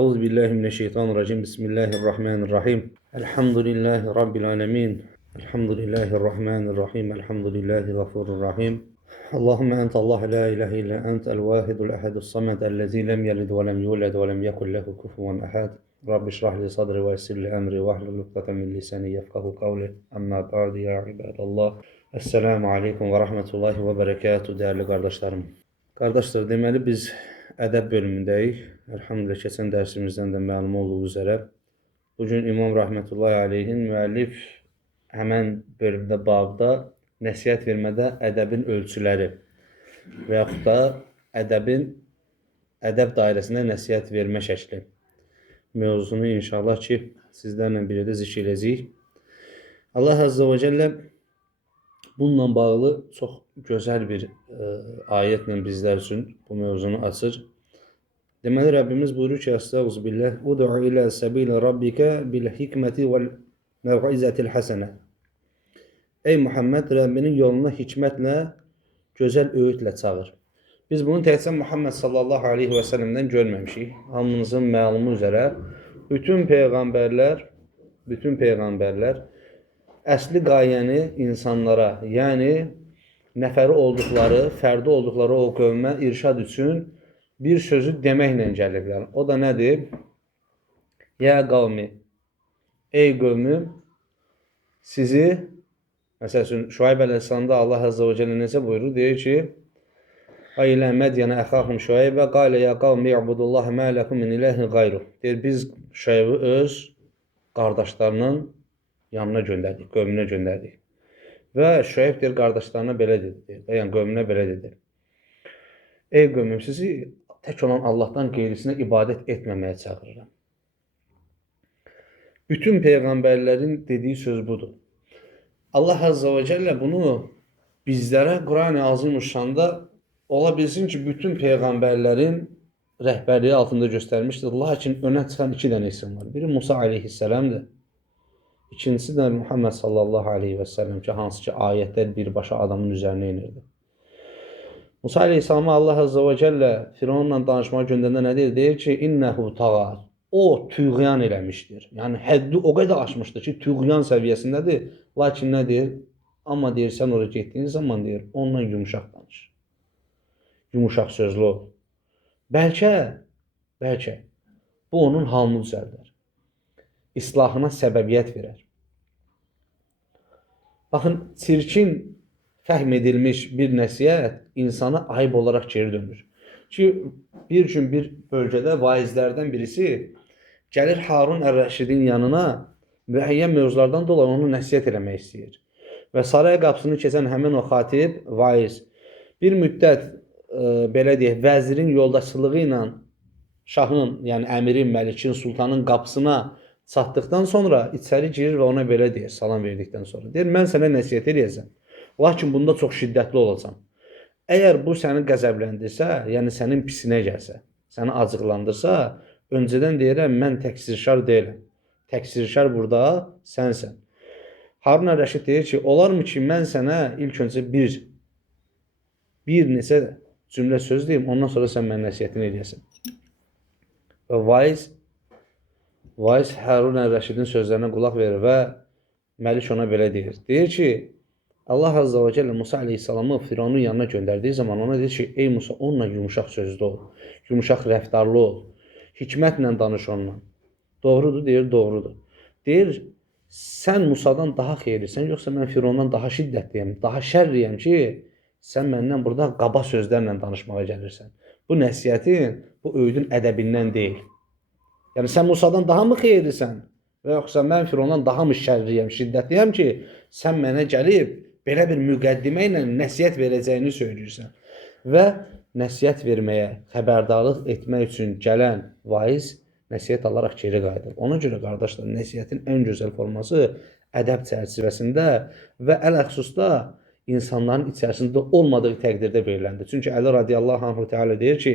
Euzu billahi mineşşeytanirracim. Bismillahirrahmanirrahim. Elhamdülillahi rabbil alamin. Elhamdülillahirrahmanirrahim. Elhamdülillahi gafururrahim. Allahumme entallah la ilahe illa entel vahidul ehadus samed ellezî lem yelid ve lem yulad ve lem yekun lehu kufuven ehad. Rabbi şrah li sadri ve yessir li emri ve hlul ukdeten min lisani yefkahu kavli. Amma ba'du ya ibadallah. Esselamu aleyküm ve rahmetullahi ve berekatuhu değerli kardeşlerim. Kardeşler, deməli biz ədəb bölümündəyik. Elhamdülillah, keçən dərsimizdən də məlum olduğu üzərə bugün İmam Rahmetullahi Aleyhin müəllif həmən bölümdə, babda nəsihət vermədə ədəbin ölçüləri və yaxud da ədəb dairəsində nəsihət vermə şəkli mövzunu inşallah ki sizlərlə birlikdə zikr edəcəyik. Allah Azze ve Celle bununla bağlı çox gözəl bir ayətlə bizlər üçün bu mövzunu açır. Deməli, Rəbbimiz buyurur ki, Estağfirullah, "Ud'u ilə səbilə rabbikə bil hikməti vəl məv'izzətil həsənə." Ey Muhammed, Rəbbinin yoluna hikmətlə, gözəl öğütlə çağır. Biz bunu təkcə Muhammed sallallahu aleyhi və səlləmdən görməmişik. Hamımızın məlumu üzərə bütün peyğəmbərlər əsli qayəni insanlara, yəni nəfəri olduqları, fərdi olduqları o qövmə irşad üçün bir sözü deməklə gəlirlər. O da nədir? Ya qavmi, ey qövmüm, sizi, məsəl üçün Şuayb əleyhissalamda Allah Azze ve Celle necə buyurur? Deyir ki, Aylə Mədyənə əxahum Şuaybə qalə ya qavmi i'budullaha mə ləkum min ilahin qayruh. Deyir, biz Şuaybi öz qardaşlarının yanına göndərdik, qövmünə göndərdik. Və Şuayb deyir, qardaşlarına belə dedi, yəni qövmünə belə dedi. Ey qövmüm, sizi tək olan Allahdan qeyrisinə ibadət etməməyə çağırıram. Bütün peyğəmbərlərin dediyi söz budur. Allah Azze ve Celle bunu bizlərə Quran-ı Azimüşşanda ola bilsin ki, bütün peyğəmbərlərin rəhbərliyi altında göstərmişdir. Lakin önə çıxan iki dənə isim var. Biri Musa aleyhisselamdır. İkincisi də Muhammed sallallahu aleyhi və səlləm ki, hansı ki ayətlər birbaşa adamın üzərinə inirdi. Musa aleyhisselama Allah Azze ve Celle Firavunla danışmağa göndərəndə nə deyir? Deyir ki, innəhu tağa. O tüğyan eləmişdir. Yəni həddi o qədər aşmışdır ki, tüğyan səviyyəsindədir. Lakin nə deyir? Amma deyir, sən oraya getdiyin zaman deyir, onunla yumuşaq danış. Yumuşaq sözlü ol. Bəlkə bu onun halını düzəldər. İslahına səbəbiyyət verər. Baxın, çirkin fəhm edilmiş bir nəsihət insana ayıb olaraq geri dönür. Ki, bir gün bir bölgədə vaizlərdən birisi gəlir Harun Ər-Rəşidin yanına müəyyən mövzulardan dolayı onu nəsihət eləmək istəyir. Və saray qapısını keçən həmin o xatib, vaiz, bir müddət belə deyək, vəzirin yoldaşlığı ilə şahın, yəni əmirin, məlikin, sultanın qapısına çatdıqdan sonra içəri girir və ona belə deyir, salam verdikdən sonra. Deyir, mən sənə nəsihət eləyəcəm. Lakin bunda çox şiddətli olacam. Əgər bu səni qəzəbləndirsə, yəni sənin pisinə gəlsə, səni acıqlandırsa, öncədən deyirəm, mən təqsirkar deyiləm. Təqsirkar burada sənsən. Harun Ər-Rəşid deyir ki, olarmı ki, mən sənə ilk öncə bir neçə cümlə söz deyim, ondan sonra sən mənə nəsihətini eləyəsən. Və vaiz Harun Ər-Rəşidin sözlərinə qulaq verir və məlik ona belə deyir. Deyir ki, Allah Azze ve Celle Musa aleyhisselamı Firavunun yanına göndərdiyi zaman ona deyir ki, ey Musa, onunla yumuşaq sözlü ol, yumuşaq rəftarlı ol, hikmətlə danış onunla. Doğrudur, deyir, doğrudur. Deyir, sən Musadan daha xeyirlisən, yoxsa mən Firavundan daha şiddətliyəm, daha şərriyəm ki, sən məndən burada qaba sözlərlə danışmağa gəlirsən. Bu nəsihətin, bu öğüdün ədəbindən deyil. Yəni, sən Musadan daha mı xeyirlisən? Və yoxsa mən Firavundan daha mı şərriyəm, şiddətliyəm ki, sən mənə gəlib belə bir müqəddimə ilə nəsihət verəcəyini söyləyirsən. Və nəsihət verməyə, xəbərdarlıq etmək üçün gələn vaiz nəsihət alaraq geri qayıdır. Ona görə, qardaşlar, nəsihətin ən gözəl forması ədəb çərçivəsində və ələxsusda insanların içərisində olmadığı təqdirdə veriləndir. Çünki Əli radiyallahu anhu teala deyir ki,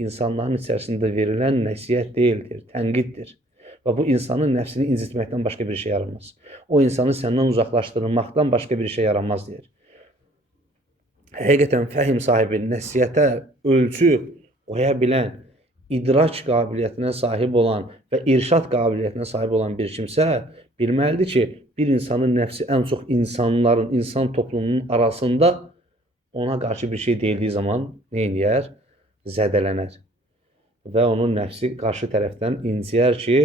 insanların içərisində verilən nəsihət deyildir, tənqiddir. Və bu insanın nəfsini incitməkdən başqa bir şey yaramaz. O insanı səndən uzaqlaşdırmaqdan başqa bir şey yaramaz deyir. Həqiqətən fəhim sahibi nəsihətə ölçü qoya bilən idraç qabiliyyətinə sahib olan və irşad qabiliyyətinə sahib olan bir kimsə bilməlidir ki, bir insanın nəfsi ən çox insanların, insan toplumunun arasında ona qarşı bir şey deyildiyi zaman nə edir? Zədələnər. Və onun nəfsi qarşı tərəfdən inciyər ki,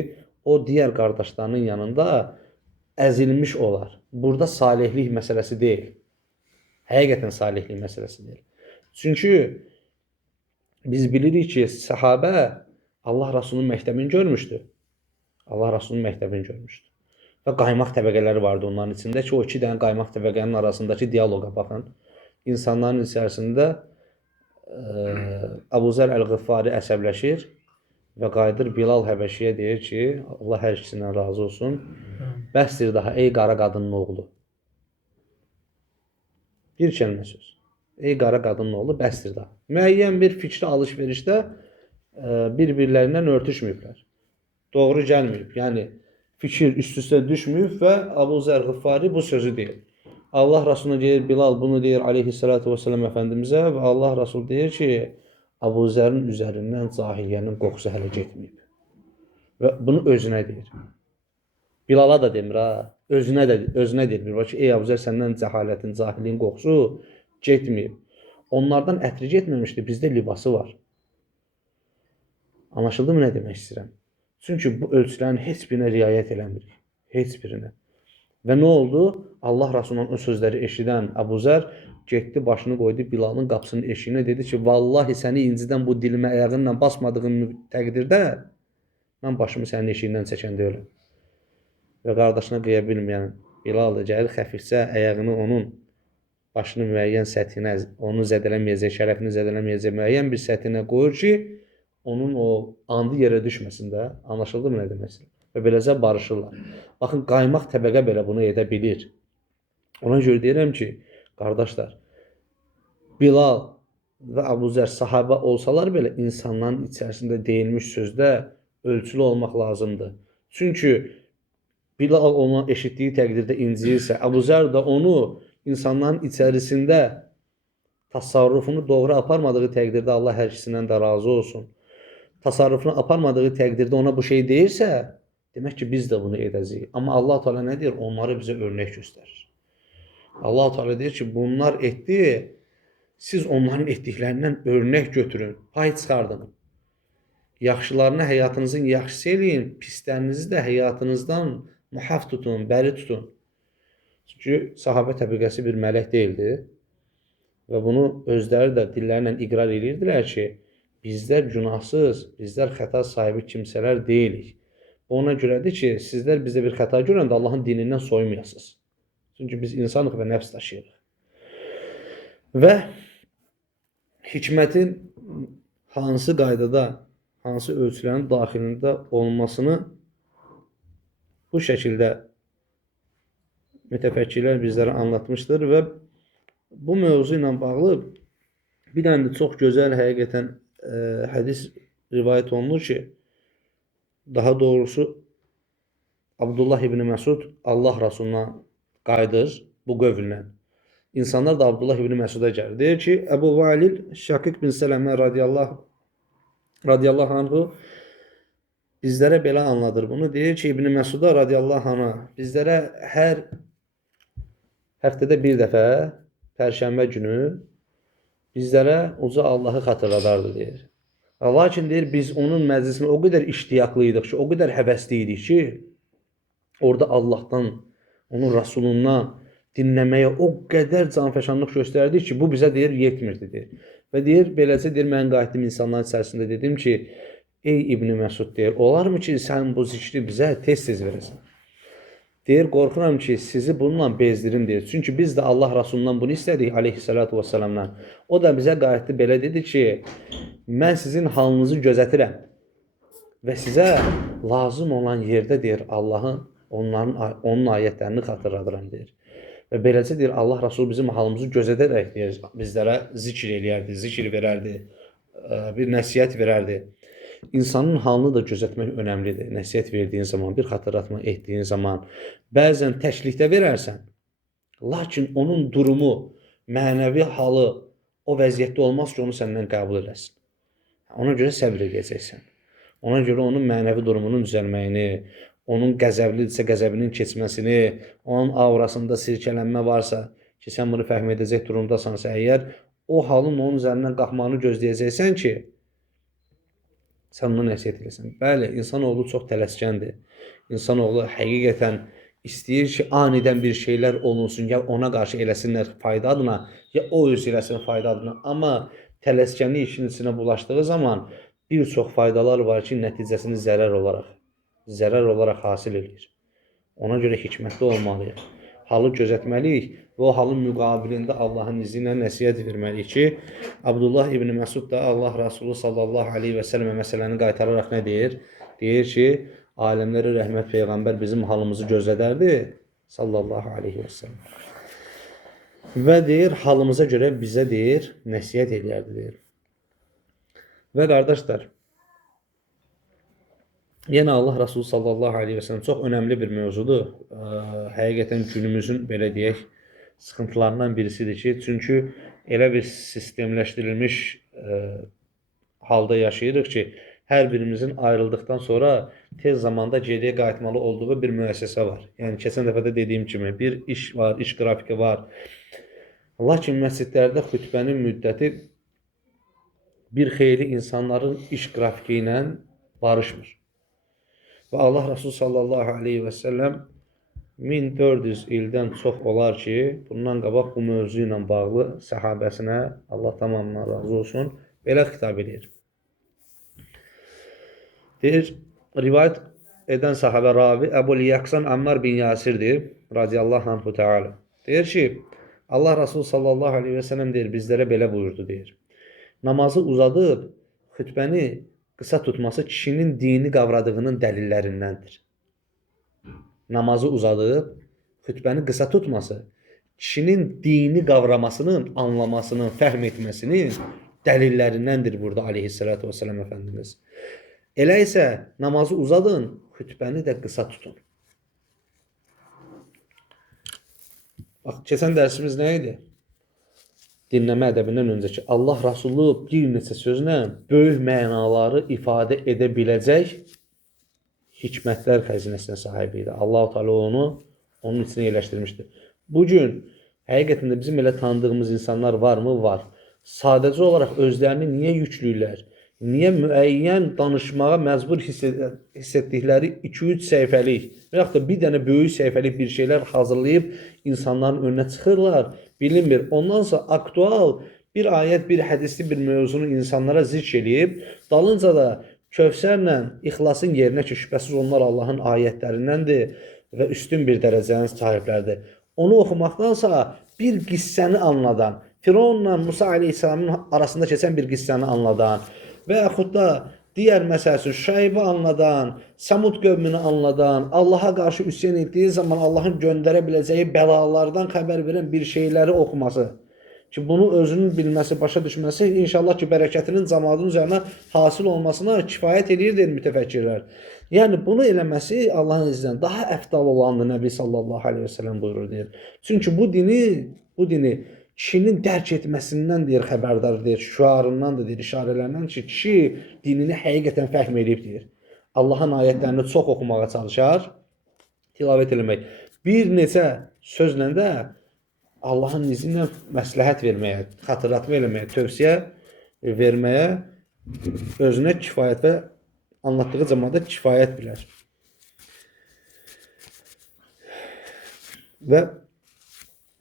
o digər qardaşlarının yanında əzilmiş olar. Burada salihlik məsələsi deyil. Həqiqətən salihlik məsələsi deyil. Çünki biz bilirik ki, səhabə Allah Rasulunun məktəbini görmüşdü. Allah Rasulunun məktəbini görmüşdü. Və qaymaq təbəqələri vardı onların içində ki, o iki dənə qaymaq təbəqənin arasındakı diyaloqa baxın. İnsanların içərisində Əbu Zər Əl-Ğıffari əsəbləşir və qayıdır Bilal Həbəşiyə deyir ki, Allah hər ikisindən razı olsun, bəsdir daha ey qara qadının oğlu. Bir kəlmə söz. Ey qara qadının oğlu, bəsdir daha. Müəyyən bir fikri alış-verişdə bir-birlərindən örtüşməyiblər. Doğru gəlməyib. Yəni, fikir üst-üstə düşməyib və Əbu Zər Ğıffari bu sözü deyir. Allah Rasuluna deyir, Bilal bunu deyir aleyhissalatu vesselam Efendimizə və Allah Rasul deyir ki, Əbu Zərin üzərindən cahiliyyənin qoxusu hələ getməyib. Və bunu özünə deyir. Bilala da demir, özünə deyir. Bir bax ki, ey Əbu Zər, səndən cəhalətin, cahiliyin qoxusu getməyib. Onlardan ətri getməmişdi, bizdə libası var. Anlaşıldı mı nə demək istəyirəm? Çünki bu ölçülərin heç birinə riayət eləmirik. Heç birinə. Və nə oldu? Allah Rasulunun o sözləri eşidən Əbu Zər getdi, başını qoydu Bilalın qapısının eşiyinə, dedi ki, vallahi səni incidən bu dilimə ayağınla basmadığın təqdirdə mən başımı sənin eşiyindən çəkəndə ölüm. Və qardaşına qıya bilməyən Bilal gəlir xəfifcə ayağını onun başını müəyyən səthinə, onu zədələməyəcək, şərəfini zədələməyəcək müəyyən bir səthinə qoyur ki, onun o andı yerə düşməsin də. Anlaşıldı mı nə deməkdir? Və beləcə barışırlar. Baxın, qaymaq təbəqə belə bunu edə bilir. Ona görə deyirəm ki, qardaşlar, Bilal və Əbu Zər sahabə olsalar belə insanların içərisində deyilmiş sözdə ölçülü olmaq lazımdır. Çünki Bilal onu eşitdiyi təqdirdə inciyirsə, Əbu Zər də onu insanların içərisində tasarrufunu doğru aparmadığı təqdirdə Allah hər ikisindən də razı olsun. Tasarrufunu aparmadığı təqdirdə ona bu şey deyirsə, demək ki, biz də bunu edəcəyik. Amma Allah Teala nə deyir? Onları bizə örnək göstərir. Allah Teala deyir ki, bunlar etdi, siz onların etdiklərindən örnək götürün, pay çıxardın. Yaxşılarını həyatınızın yaxşısı eləyin, pislərinizi də həyatınızdan muhaf tutun, bəri tutun. Çünki sahabə təbəqəsi bir mələk deyildi və bunu özləri də dillərlə iqrar edirdilər ki, bizlər günahsız, bizlər xəta sahibi kimsələr deyilik. Ona görədir ki, sizlər bizdə bir xəta görəndə Allahın dinindən soymayasınız. Çünki biz insanıq və nəfs daşıyırıq. Və hikmətin hansı qaydada, hansı ölçülərin daxilində olmasını bu şəkildə mütəfəkkirlər bizlərə anlatmışdır və bu mövzu ilə bağlı bir dənə də çox gözəl həqiqətən hədis rivayət olunur ki, daha doğrusu Abdullah ibn Məsud Allah Rasuluna qayıdır bu qövllə. İnsanlar da Abdullah ibn Məsuda gəlir. Deyir ki, Əbu Valil Şaqiq bin Sələmə radiyallahu anhu bizlərə belə anladır bunu. Deyir ki, İbn Məsuda radiyallahu anhu bizlərə hər həftədə bir dəfə Pərşənbə günü bizlərə uca Allahı xatırladardı deyir. Lakin deyir, biz onun məclisinə o qədər iştiyaqlıydıq ki, o qədər həvəsliydik ki, orada Allahdan, onun Rasulundan dinləməyə o qədər canfəşanlıq göstərdik ki, bu bizə deyir, yetmirdi deyir. Və deyir, beləcə deyir, mən qayıtdım insanların içərisində dedim ki, ey İbn Məsud deyir, olarmı ki, sən bu zikri bizə tez-tez verəsən? Deyir, qorxuram ki, sizi bununla bezdirim deyir. Çünki biz də Allah Rasulundan bunu istədik, aleyhissalatu vesselamdan. O da bizə qayıtdı, belə dedi ki, mən sizin halınızı gözətirəm və sizə lazım olan yerdə deyir, Allahın, onun ayətlərini xatırladıram deyir. Və beləcə deyir, Allah Rasulü bizim halımızı gözədərək deyir, bizlərə zikr eləyərdi, zikr verərdi, bir nəsiyyət verərdi. İnsanın halını da gözətmək önəmlidir. Nəsiyyət verdiyin zaman, bir xatırlatma etdiyin zaman, bəzən təklikdə verərsən, lakin onun durumu, mənəvi halı o vəziyyətdə olmaz ki, onu səndən qəbul eləsin. Ona görə səbr edəcəksən. Ona görə onun mənəvi durumunun düzəlməyini, onun qəzəblidirsə qəzəbinin keçməsini, onun aurasında sirkələnmə varsa ki, sən bunu fəhm edəcək durumdasansa əgər, o halın onun üzərindən qalxmağını gözləyəcəksən ki, sən ona nəsihət edəsən. Bəli, insanoğlu çox tələskəndir. İnsanoğlu həqiqətən istəyir ki, anidən bir şeylər olunsun, ya ona qarşı eləsinlər fayda adına, ya o öz eləsin fayda adına. Amma tələskənlik işin içinə bulaşdığı zaman bir çox faydalar var ki, nəticəsini zərər olaraq hasil edir. Ona görə hikmətli olmalıyıq. Halı gözətməliyik və o halın müqabilində Allahın izni ilə nəsihət verməliyik ki, Abdullah ibn Məsud da Allah Rasulü sallallahu aleyhi və səlləmə məsələni qaytararaq nə deyir? Deyir ki, aləmlərə rəhmət Peyğəmbər bizim halımızı gözlədərdi sallallahu aleyhi və səlləm. Və deyir, halımıza görə bizə deyir, nəsihət edərdi deyir. Və qardaşlar, yenə Allah Rasulü sallallahu aleyhi və səlləm çox önəmli bir mövzudur. Həqiqətən günümüzün, belə deyək, sıxıntılarından birisidir ki, çünki elə bir sistemləşdirilmiş halda yaşayırıq ki, hər birimizin ayrıldıqdan sonra tez zamanda geriyə qayıtmalı olduğu bir müəssəsə var. Yəni, keçən dəfə də dediyim kimi, bir iş var, iş qrafiki var. Lakin məscidlərdə xütbənin müddəti bir xeyli insanların iş qrafiki ilə barışmır. Və Allah Resulü sallallahu aleyhi və səlləm 1400 ildən çox olar ki, bundan qabaq bu mövzu ilə bağlı səhabəsinə, Allah tamamına razı olsun, belə xitab edir. Deyir, rivayət edən sahabə ravi Əbul Yaqsan Ammar bin Yasirdir, radiyallahu anhu teala. Deyir ki, Allah Resulü sallallahu aleyhi və səlləm deyir, bizlərə belə buyurdu, deyir. Namazı uzadıb, xütbəni qısa tutması kişinin dini qavradığının dəlillərindəndir. Namazı uzadıb, xütbəni qısa tutması kişinin dini qavramasının, anlamasının, fəhm etməsinin dəlillərindəndir burada aleyhissalatu vesselam Efendimiz. Elə isə namazı uzadın, xütbəni də qısa tutun. Bax, keçən dərsimiz nə idi? Dinləmə ədəbindən öncəki Allah Rasulü bir neçə sözlə böyük mənaları ifadə edə biləcək hikmətlər xəzinəsinə sahib idi. Allah-u Teala onu onun içine yerləşdirmişdir. Bugün həqiqətən də bizim elə tanıdığımız insanlar varmı? Var. Sadəcə olaraq özlərini niyə yüklürlər? Niyə müəyyən danışmağa məcbur hiss etdikləri 2-3 səhifəlik və yaxud da bir dənə böyük səhifəlik bir şeylər hazırlayıb insanların önünə çıxırlar, bilinmir. Ondan sonra aktual bir ayət, bir hədisli bir mövzunu insanlara zikr eləyib, dalınca da Kövsərlə İxlasın yerinə ki, şübhəsiz onlar Allahın ayətlərindəndir və üstün bir dərəcənin sahiblərdir. Onu oxumaqdansa bir qissəni anladan, Fironla Musa aleyhisselamın arasında keçən bir qissəni anladan və yaxud da digər məsələsini Şüeybi anladan, Samud qövmünü anladan, Allaha qarşı üsyan etdiyi zaman Allahın göndərə biləcəyi bəlalardan xəbər verən bir şeyləri oxuması ki, bunu özünün bilməsi, başa düşməsi inşallah ki, bərəkətinin cəmaatın üzərinə hasil olmasına kifayət edir mütəfəkkirlər. Yəni, bunu eləməsi Allahın iznindən daha əfdal olandır, Nəbi sallallahu aleyhi və səlləm buyurur, deyir. Çünki bu dini kişinin dərk etməsindən deyir, xəbərdar deyir, şüarından da deyir, işarələrindən ki, kişi dinini həqiqətən fəhm edib deyir. Allahın ayətlərini çox oxumağa çalışar, tilavət eləmək. Bir neçə sözlə də Allahın izni ilə məsləhət verməyə, xatırlatma eləməyə, tövsiyə verməyə özünə kifayət və anlatdığı zamanda kifayət bilər. Və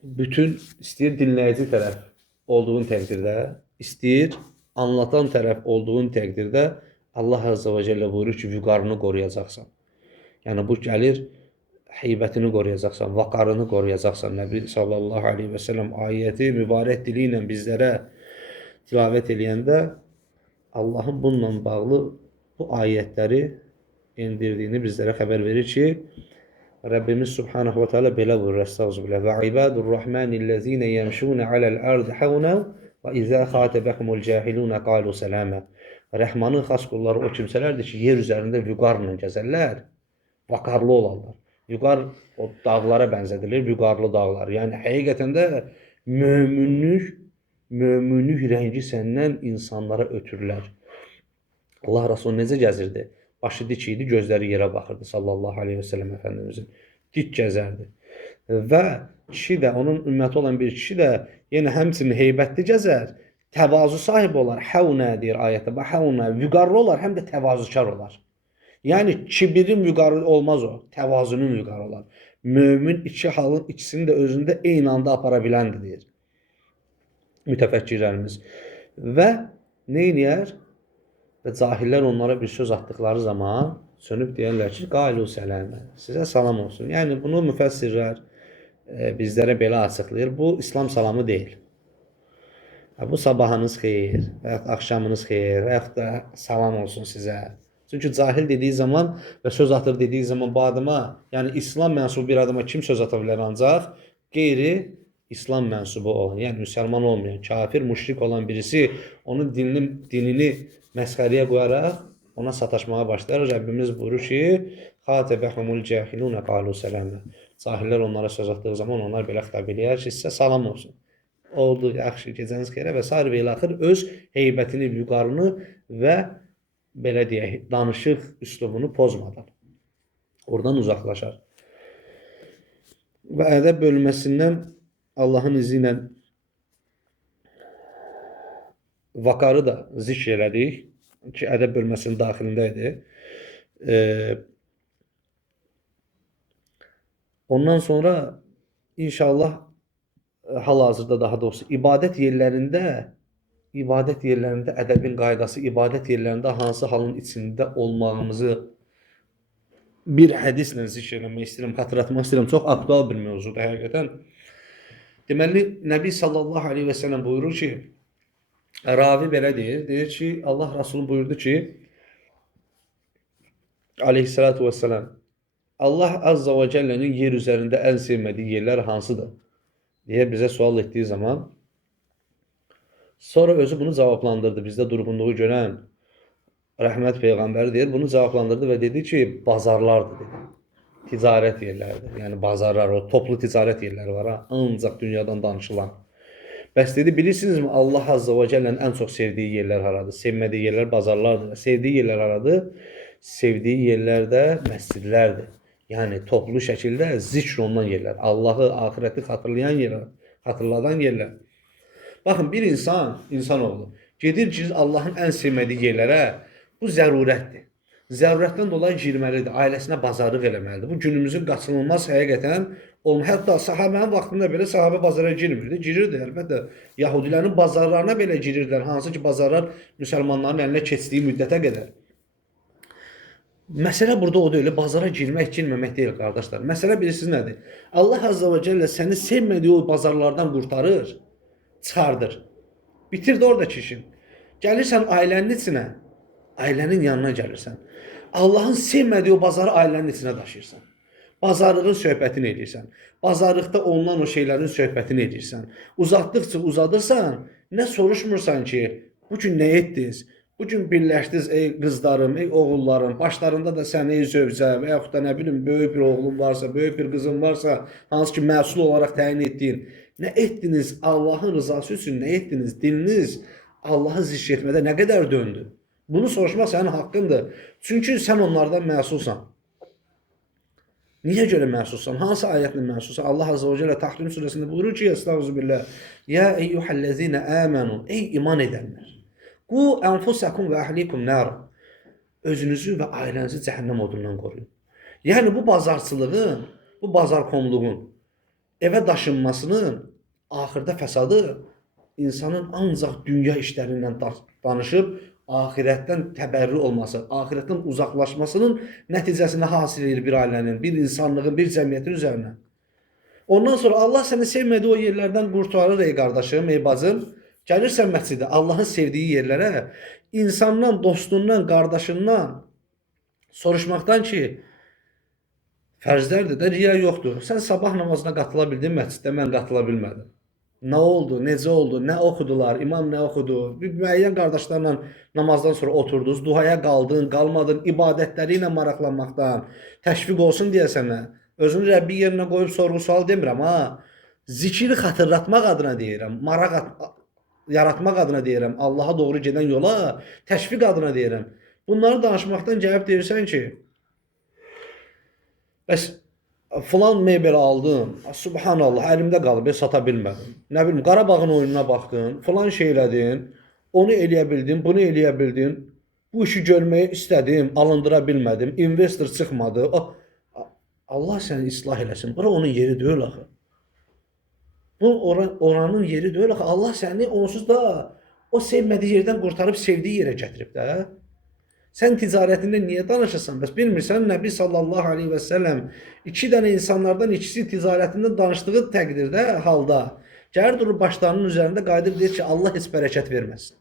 bütün istəyir dinləyici tərəf olduğun təqdirdə, istəyir anlatan tərəf olduğun təqdirdə Allah Azze və Cəllə buyurur ki, vüqarını qoruyacaqsan. Yəni bu gəlir, heybətini qoruyacaqsan, vaqarını qoruyacaqsan. Nəbi sallallahu aleyhi və səlləm ayəti mübarək dili ilə bizlərə tilavət eləyəndə Allahın bununla bağlı bu ayətləri endirdiyini bizlərə xəbər verir ki, Rəbbimiz Subhanahu wa Ta'ala belə buyurur, estağfirullah. Və ibadur rahmanillezine yemşuna alel-ardı havnav və izə xatəbəhumul cahiluna qalu salama. Rəhmanın xas qulları o kimsələrdir ki, yer üzərində vüqarla gəzərlər, vaqarlı olarlar. Vüqar o dağlara bənzədilir, vüqarlı dağlar. Yəni həqiqətən də möminlik rəngi səndən insanlara ötürlər. Allah Resulü necə gəzirdi? Başı dik idi, gözləri yerə baxırdı sallallahu aleyhi və səlləm Efendimizin. Dik gəzərdi. Və kişi də, onun ümməti olan bir kişi də yenə həmçinin heybətli gəzər, təvazu sahibi olar. Həvnə deyir ayətdə, həvnə, vüqarlı olar, həm də təvazukar olar. Yəni kibirin vüqarı olmaz o, təvazunun vüqarı olar. Mömin iki halın ikisini də özündə eyni anda apara biləndir deyir mütəfəkkirlərimiz. Və nə edir? Və cahillər onlara bir söz atdıqları zaman sönüb deyirlər ki, qailu sələmə, sizə salam olsun. Yəni bunu müfəssirlər bizlərə belə açıqlayır. Bu İslam salamı deyil. Bu sabahınız xeyir, və yaxud axşamınız xeyir, və yaxud da salam olsun sizə. Çünki cahil dediyi zaman və söz atır dediyi zaman bu adıma, yəni İslam mənsubu bir adıma kim söz ata bilər ancaq? Qeyri İslam mənsubu olan, yəni müsəlman olmayan, kafir, müşrik olan birisi onun dinini məsxəriyə qoyaraq ona sataşmağa başlar. Rəbbimiz buyurur ki, xatəbəhumul cahilunə qalu sələmə. Cahillər onlara söz atdığı zaman onlar belə xitab edir ki, sizə salam olsun. Oldu, yaxşı, gecəniz xeyrə və s. və ilaxır öz heybətini, vüqarını və belə deyək, danışıq üslubunu pozmadan oradan uzaqlaşar. Və ədəb bölməsindən Allahın izi ilə vakarı da zikr elədik ki, ədəb bölməsinin daxilində idi. Ondan sonra inşallah hal-hazırda daha doğrusu ibadət yerlərində ədəbin qaydası, ibadət yerlərində hansı halın içində olmağımızı bir hədislə zikr eləmək istəyirəm, xatırlatmaq istəyirəm. Çox aktual bir mövzudur həqiqətən. Deməli, Nəbi sallallahu aleyhi və səlləm buyurur ki, ravi belə deyir ki, Allah Resulü buyurdu ki, aleyhissalatu vesselam, Allah azza və cəllənin yer üzərində ən sevmədiyi yerlər hansıdır? Deyə bizə sual etdiyi zaman, sonra özü bunu cavablandırdı. Bizdə durğunluğu görən Rəhmət Peyğəmbəri deyir, bunu cavablandırdı və dedi ki, bazarlardır dedi. Ticarət yerləridir. Yəni bazarlar, o toplu ticarət yerləri var, ancaq dünyadan danışılan. Bəs dedi, bilirsinizmi Allah azza və cəllənin ən çox sevdiyi yerlər haradır? Sevmədiyi yerlər bazarlardır. Sevdiyi yerlər haradır? Sevdiyi yerlərdə məscidlərdir. Yəni toplu şəkildə zikr olunan yerlər, Allahı, axirəti xatırladan yerlər. Baxın, bir insanoğlu gedir ki, Allahın ən sevmədiyi yerlərə, bu zərurətdir. Zərurətdən dolayı girməlidir, ailəsinə bazarlıq eləməlidir. Bu günümüzün qaçınılmaz həqiqətən olmur. Hətta sahabənin vaxtında belə sahabə bazara girmirdi. Girirdi, əlbəttə. Yahudilərin bazarlarına belə girirdilər, hansı ki, bazarlar müsəlmanların əlinə keçdiyi müddətə qədər. Məsələ burada o deyil, bazara girməmək deyil, qardaşlar. Məsələ bilirsiniz nədir? Allah azza və cəllə səni sevmədiyi o bazarlardan qurtarır, çıxardır. Bitirdi oradakı işin. Gəlirsən ailənin içinə, ailənin yanına gəlirsən. Allahın sevmədiyi o bazarı ailənin içinə daşıyırsan. Bazarlığın söhbətini edirsən. Bazarlıqda olunan o şeylərin söhbətini edirsən. Uzatdıqca uzadırsan, nə soruşmursan ki, bu gün nə etdiniz? Bu gün birləşdiniz ey qızlarım, ey oğullarım, başlarında da sən ey zövcə və yaxud da nə bilim, böyük bir oğlun varsa, böyük bir qızın varsa, hansı ki məsul olaraq təyin etdiyin, nə etdiniz Allahın rızası üçün, nə etdiniz? Diliniz Allahı zikr etmədə nə qədər döndü? Bunu soruşmaq sənin haqqındır. Çünki sən onlardan məsulsan. Niyə görə məsulsan? Hansı ayətlə məsulsan? Allah azza və cəllə Tahrim surəsində buyurur ki, estağfirullah, ya eyyuhellezine amanu, ey iman edənlər. Qu ənfusakum və əhlikum nar. Özünüzü və ailənizi cəhənnəm odundan qoruyun. Yəni bu bazarçılığın, bu bazarkomluğun evə daşınmasının axırda fəsadı insanın ancaq dünya işlərindən danışıb axirətdən təbərrü olması, axirətdən uzaqlaşmasının nəticəsində hasil edir bir ailənin, bir insanlığın, bir cəmiyyətin üzərinə. Ondan sonra Allah səni sevmədiyi o yerlərdən qurtarır ey qardaşım, ey bacım. Gəlirsən məscidə, Allahın sevdiyi yerlərə, insandan, dostundan, qardaşından soruşmaqdan ki, fərzlərdir də, riya yoxdur. Sən sabah namazına qatıla bildin məsciddə, mən qatıla bilmədim. Nə oldu, necə oldu, nə oxudular, imam nə oxudu, bir müəyyən qardaşlarla namazdan sonra oturdunuz, duhaya qaldın, qalmadın, ibadətləri ilə maraqlanmaqdan, təşviq olsun deyə sənə, özünü Rəbbi yerinə qoyub sorğu-sual demirəm, zikri xatırlatmaq adına deyirəm, maraq yaratmaq adına deyirəm, Allaha doğru gedən yola təşviq adına deyirəm. Bunları danışmaqdan gəlib deyirsən ki, bəs filan mebel aldın, subhanallah, əlimdə qalıb, sata bilmədim. Nə bilim, Qarabağın oyununa baxdın, filan şey elədin, onu eləyə bildin, bunu eləyə bildin, bu işi görməyi istədim, alındıra bilmədim, investor çıxmadı. Allah səni islah eləsin. Bura onun yeri deyil axı. Bu oranın yeri deyil axı. Allah səni onsuz da o sevmədiyi yerdən qurtarıb sevdiyi yerə gətirib də. Sən ticarətində niyə danışırsan? Bəs bilmirsən, Nəbi sallallahu aleyhi və səlləm 2 dənə insanlardan ikisi ticarətində danışdığı təqdirdə, halda gəlir durur başlarının üzərində qayıdıb deyir ki, Allah heç bərəkət verməsin.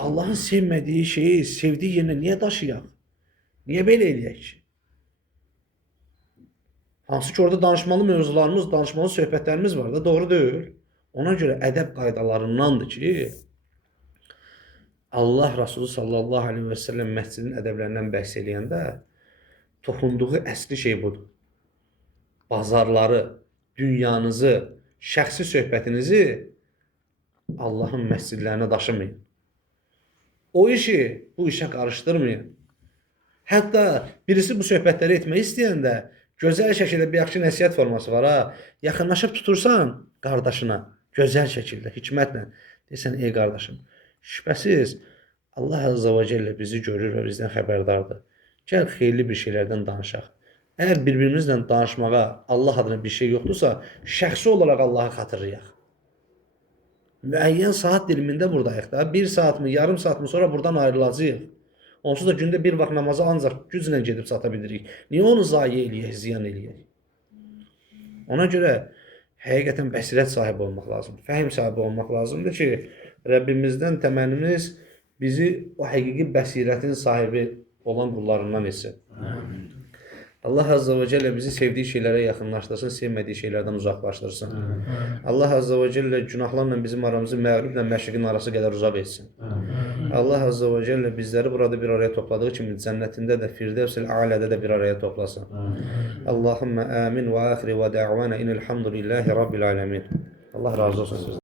Allahın sevmədiyi şeyi sevdiyi yerinə niyə daşıyaq? Niyə belə eləyək ki? Hansı ki, orada danışmalı mövzularımız, danışmalı söhbətlərimiz var da, doğru deyil. Ona görə ədəb qaydalarındandır ki, Allah Rasulü sallallahu aleyhi və səlləm məscidin ədəblərindən bəhs eləyəndə toxunduğu əsli şey budur. Bazarları, dünyanızı, şəxsi söhbətinizi Allahın məscidlərinə daşımayın. O işi bu işə qarışdırmayın. Hətta birisi bu söhbətləri etmək istəyəndə gözəl şəkildə bir yaxşı nəsihət forması var ha. Yaxınlaşıb tutursan qardaşına, gözəl şəkildə, hikmətlə deyirsən, ey qardaşım, şübhəsiz Allah Azza və Cəllə bizi görür və bizdən xəbərdardır. Gəl xeyirli bir şeylərdən danışaq. Əgər bir-birimizlə danışmağa Allah adına bir şey yoxdursa, şəxsi olaraq Allahı xatırlayaq. Müəyyən saat dilimində buradayıq da. 1 saat mı, yarım saat mı sonra buradan ayrılacağıq. Onsuz da gündə bir vaxt namaza ancaq güclə gedib çata bilirik. Niyə onu zayi eləyək, ziyan eləyək? Ona görə həqiqətən bəsirət sahibi olmaq lazımdır. Fəhim sahibi olmaq lazımdır ki, Rəbbimizdən təmənnimiz bizi o həqiqi bəsirətin sahibi olan qullarından etsin. Allah Azza və Cəllə bizi sevdiyi şeylərə yaxınlaşdırsın, sevmədiyi şeylərdən uzaqlaşdırsın. Allah Azza və Cəllə günahlarla bizim aramızı məğriblə məşriqin arası qədər uzaq etsin. Allah Azza və Cəllə bizləri burada bir araya topladığı kimi cənnətində də, Firdevs-i A'lədə də bir araya toplasın. Allahümmə amin və axiri və də'vana inilhamdülillahi rabbil aləmin. Allah razı olsun.